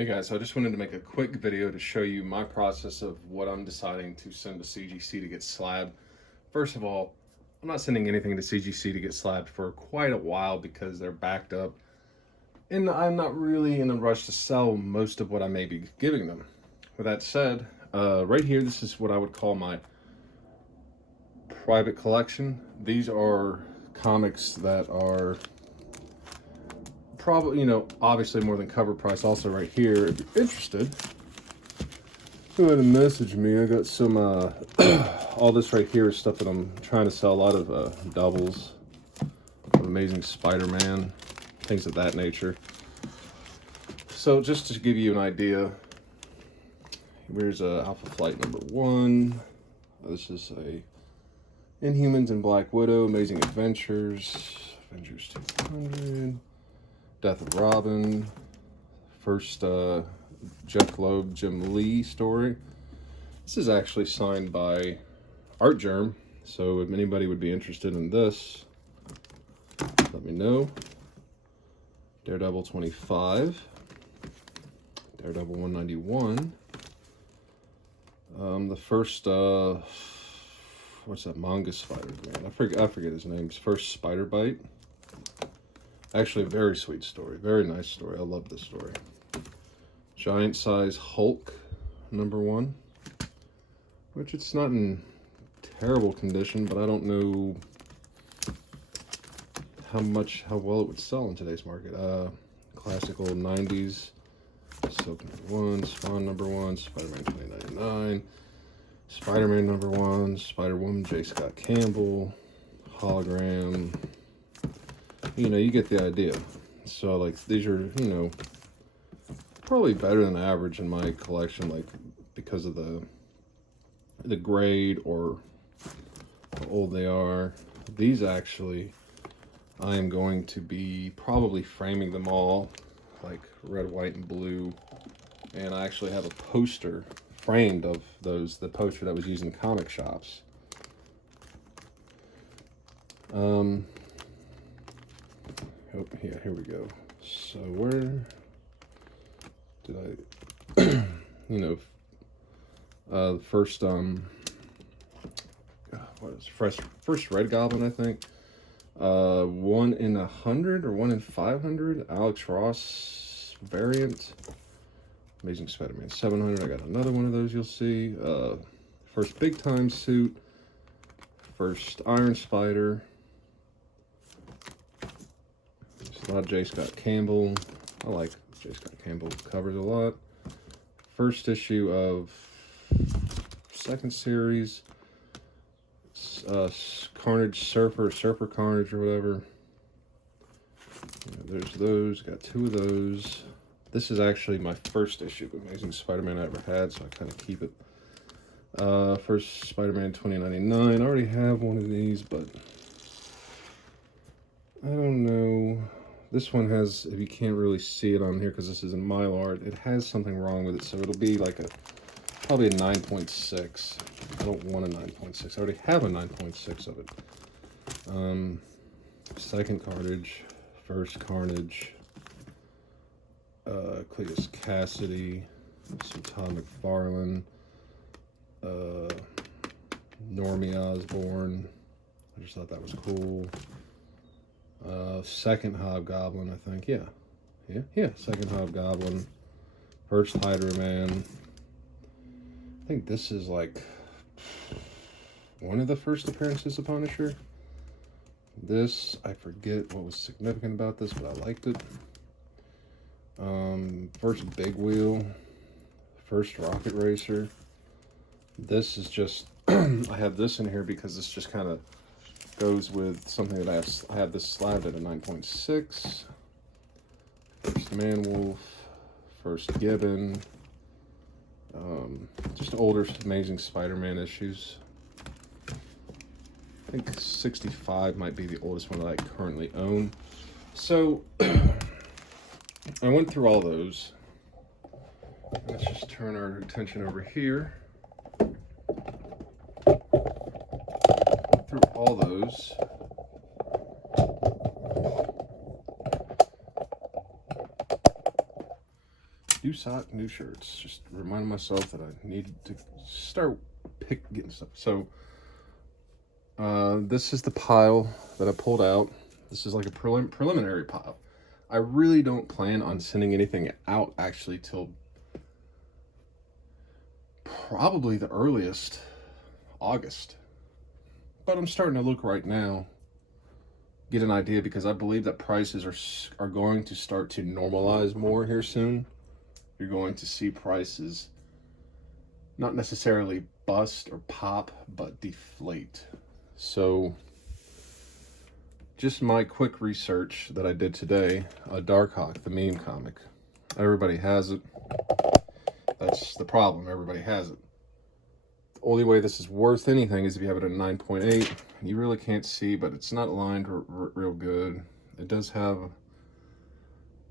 Hey guys, so I just wanted to make a quick video to show you my process of what I'm deciding to send to CGC to get slabbed. First of all, I'm not sending anything to CGC to get slabbed for quite a while because they're backed up, and I'm not really in a rush to sell most of what I may be giving them. With that said, right here, this is what I would call my private collection. These are comics that are probably, obviously more than cover price. Also right here, if you're interested, go ahead and message me. I got some, all this right here is stuff that I'm trying to sell. A lot of doubles of Amazing Spider-Man, things of that nature. So just to give you an idea, here's Alpha Flight #1. This is a Inhumans and Black Widow, Amazing Adventures, Avengers 200. Death of Robin, first Jeff Loeb, Jim Lee story. This is actually signed by Art Germ, so if anybody would be interested in this, let me know. Daredevil 25, Daredevil 191, the first, what's that, manga Spider-Man? I forget his name. First Spider Bite. Actually, a very sweet story. Very nice story. I love this story. Giant size Hulk #1, which it's not in terrible condition, but I don't know how well it would sell in today's market. Classical 90s Silk #1, Spawn #1, Spider-Man 2099, Spider-Man #1, Spider-Woman, J. Scott Campbell, hologram. You get the idea. So, like, these are, probably better than average in my collection, like, because of the grade or how old they are. These actually, I am going to be probably framing them all, like, red, white, and blue. And I actually have a poster framed of the poster that was used in comic shops. Oh, yeah, here we go. So where did I, the first, what is first Red Goblin, I think. 1 in 100 or 1 in 500, Alex Ross variant. Amazing Spider-Man 700, I got another one of those you'll see. First Big Time suit. First Iron Spider. A lot of J. Scott Campbell. I like J. Scott Campbell covers a lot. First issue of second series. Carnage Surfer Carnage or whatever. There's those. Got 2 of those. This is actually my first issue of Amazing Spider-Man I ever had, so I kind of keep it. First Spider-Man 2099. I already have one of these, but I don't know. This one has, if you can't really see it on here because this is in Mylar art, it has something wrong with it, so it'll be like probably a 9.6. I don't want a 9.6. I already have a 9.6 of it. Second Carnage, first Carnage, Cletus Cassidy, some Todd McFarlane, Normie Osborn. I just thought that was cool. Second Hobgoblin, I think. Yeah, second Hobgoblin. First Hydra Man. I think this is like one of the first appearances of Punisher. This, I forget what was significant about this, but I liked it. First Big Wheel. First Rocket Racer. This is just, I have this in here because this just kind of goes with something that I have this slabbed at a 9.6. First Man-Wolf, first Gibbon, just older Amazing Spider-Man issues. I think 65 might be the oldest one that I currently own. So I went through all those. Let's just turn our attention over here. Through all those. sock, new shirts. Just reminding myself that I needed to start getting stuff. So this is the pile that I pulled out. This is like a preliminary pile. I really don't plan on sending anything out actually till probably the earliest August. But I'm starting to look right now, get an idea, because I believe that prices are going to start to normalize more here soon. You're going to see prices not necessarily bust or pop, but deflate. So just my quick research that I did today, Darkhawk, the meme comic. Everybody has it. That's the problem. Everybody has it. The only way this is worth anything is if you have it at 9.8. You really can't see, but it's not lined real good. It does have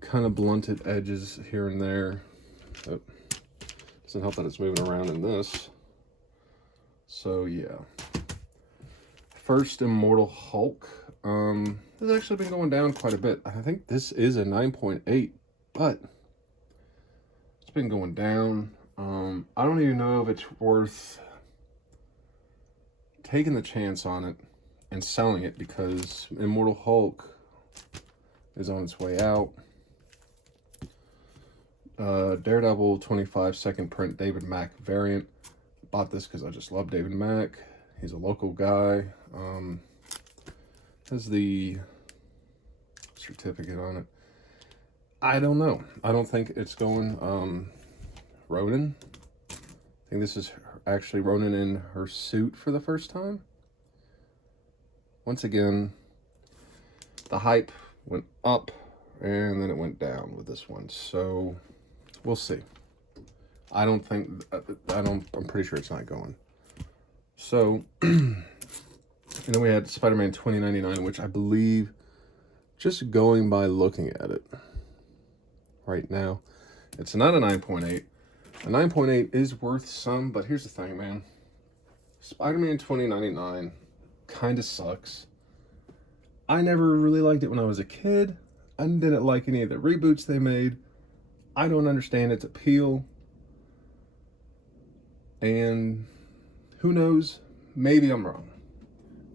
kind of blunted edges here and there. It doesn't help that it's moving around in this. So yeah. First Immortal Hulk. This has actually been going down quite a bit. I think this is a 9.8, but it's been going down. I don't even know if it's worth taking the chance on it and selling it, because Immortal Hulk is on its way out. Daredevil 25 second print David Mack variant. Bought this because I just love David Mack. He's a local guy. Has the certificate on it. I don't know. I don't think it's going Ronin. I think this is actually Ronin in her suit for the first time. Once again, the hype went up and then it went down with this one. So we'll see. I'm pretty sure it's not going. So, and then we had Spider-Man 2099, which I believe, just going by looking at it right now, it's not a 9.8. A 9.8 is worth some, but here's the thing, man. Spider-Man 2099 kind of sucks. I never really liked it when I was a kid. I didn't like any of the reboots they made. I don't understand its appeal. And who knows? Maybe I'm wrong.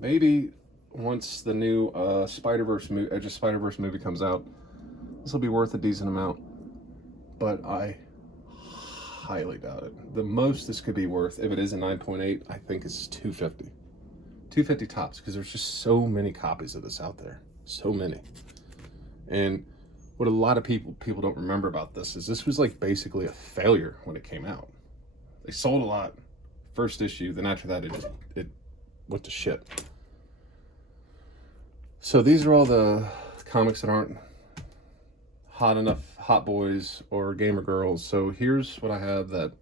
Maybe once the new Spider-Verse movie, Edge of Spider-Verse movie comes out, this will be worth a decent amount. But I highly doubt it. The most this could be worth, if it is a 9.8, I think is $250. $250 tops, because there's just so many copies of this out there. So many. And what a lot of people don't remember about this is this was like basically a failure when it came out. They sold a lot, first issue, then after that it went to shit. So these are all the comics that aren't hot enough hot boys or gamer girls. So here's what I have that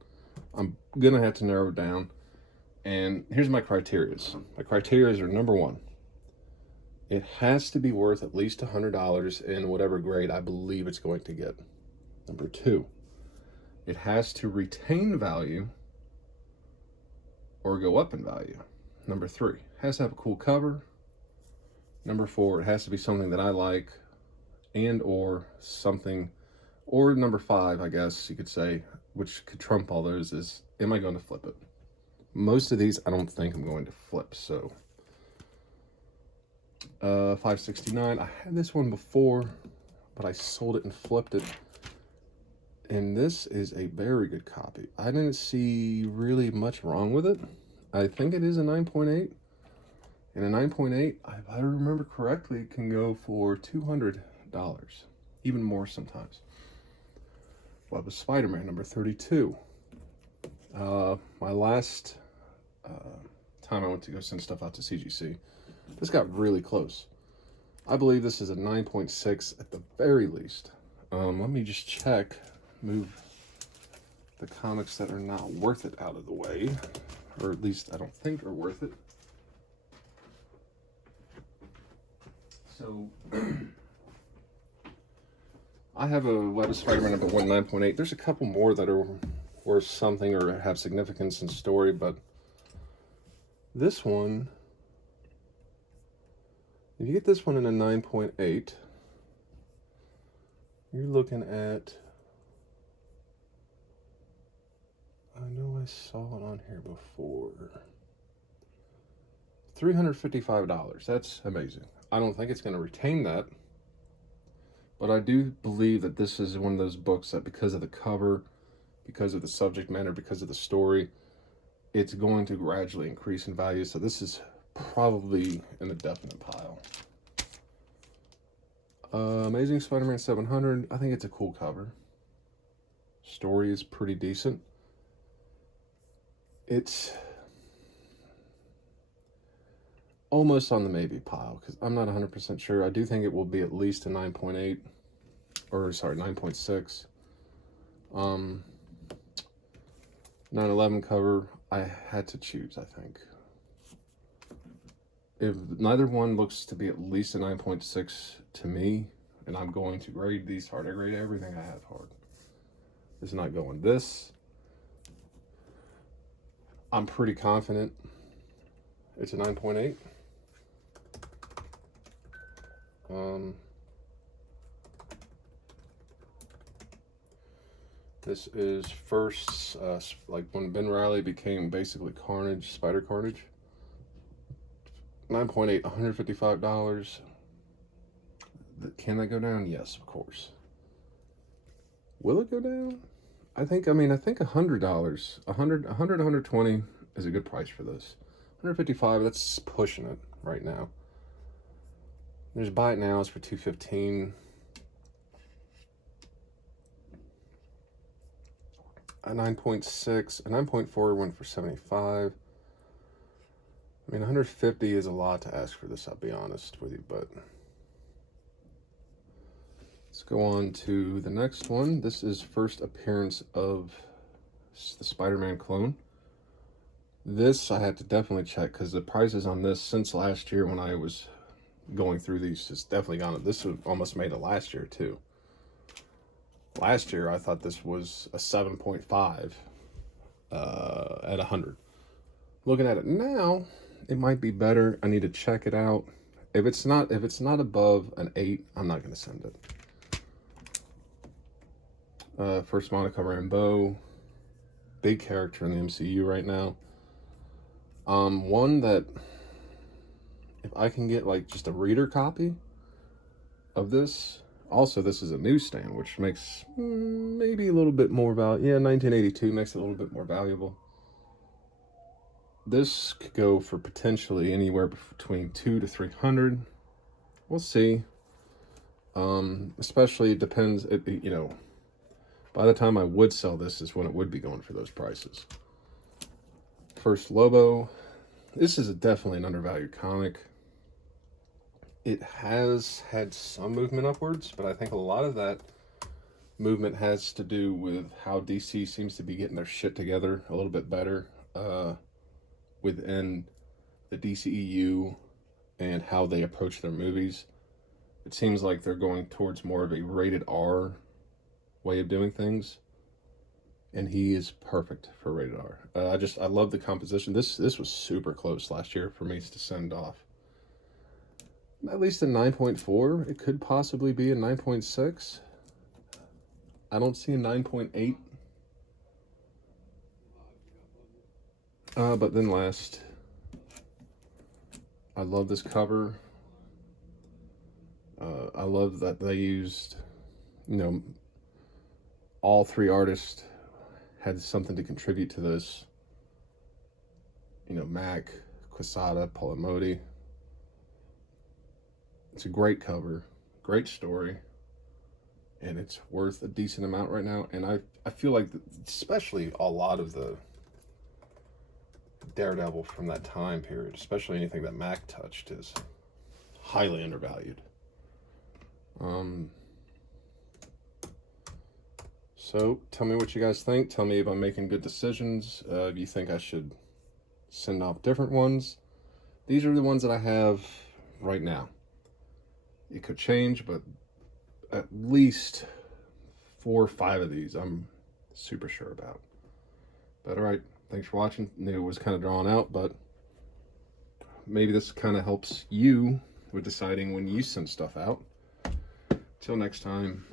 I'm gonna have to narrow down. And here's my criterias. My criterias are: number one, it has to be worth at least $100 in whatever grade I believe it's going to get. Number two, it has to retain value or go up in value. Number three, it has to have a cool cover. Number four, it has to be something that I like, and or something, or number five, I guess you could say, which could trump all those, is, am I going to flip it? Most of these I don't think I'm going to flip. So $5.69. I had this one before, but I sold it and flipped it. And this is a very good copy. I didn't see really much wrong with it. I think it is a 9.8. And a 9.8, if I remember correctly, can go for $200. Even more sometimes. Web of Spider-Man, number 32. My last time I went to go send stuff out to CGC, this got really close. I believe this is a 9.6 at the very least. Let me just check, move the comics that are not worth it out of the way, or at least I don't think are worth it. So I have a Web of Spider-Man number 9.8. There's a couple more that are worth something or have significance in story, but this one, if you get this one in a 9.8, you're looking at I know I saw it on here before. $355. That's amazing. I don't think it's going to retain that, but I do believe that this is one of those books that, because of the cover, because of the subject matter, because of the story, it's going to gradually increase in value. So this is probably in the definite pile. Amazing Spider-Man 700. I think it's a cool cover. Story is pretty decent. It's almost on the maybe pile because I'm not 100% sure. I do think it will be at least a 9.8, or sorry, 9.6. 9/11 cover. I had to choose, I think. If neither one looks to be at least a 9.6 to me, and I'm going to grade these hard. I grade everything I have hard. It's not going this. I'm pretty confident it's a 9.8. This is first, like when Ben Reilly became basically Carnage, Spider Carnage. 9.8, $155. Can that go down? Yes, of course. Will it go down? I think $100, 120 is a good price for this. 155, that's pushing it right now. There's buy it now, it's for $215. A 9.6, a 9.4 went for $75. I mean, 150 is a lot to ask for this, I'll be honest with you, but let's go on to the next one. This is first appearance of the Spider-Man clone. This I had to definitely check because the prices on this since last year when I was going through these, it's definitely gone up. This was almost made it last year too. Last year I thought this was a 7.5 at 100. Looking at it now, it might be better. I need to check it out. If it's not above an 8, I'm not going to send it. First Monica Rambeau, big character in the MCU right now. One that if I can get like just a reader copy of this. Also, this is a newsstand, which makes maybe a little bit more valuable. Yeah, 1982 makes it a little bit more valuable. This could go for potentially anywhere between $200 to $300. We'll see. Especially it depends. You know, by the time I would sell this is when it would be going for those prices. First Lobo. This is definitely an undervalued comic. It has had some movement upwards, but I think a lot of that movement has to do with how DC seems to be getting their shit together a little bit better within the DCEU and how they approach their movies. It seems like they're going towards more of a rated R way of doing things, and he is perfect for rated R. I love the composition. This was super close last year for me to send off. At least a 9.4. It could possibly be a 9.6. I don't see a 9.8. But then last, I love this cover. I love that they used, you know, all three artists had something to contribute to this. You know, Mac, Quesada, Paul Amodi. It's a great cover, great story, and it's worth a decent amount right now. And I feel like, especially a lot of the Daredevil from that time period, especially anything that Mac touched, is highly undervalued. So tell me what you guys think. Tell me if I'm making good decisions. If you think I should send off different ones. These are the ones that I have right now. It could change, but at least 4 or 5 of these I'm super sure about. But all right, thanks for watching. It was kind of drawn out, but maybe this kind of helps you with deciding when you send stuff out. Till next time.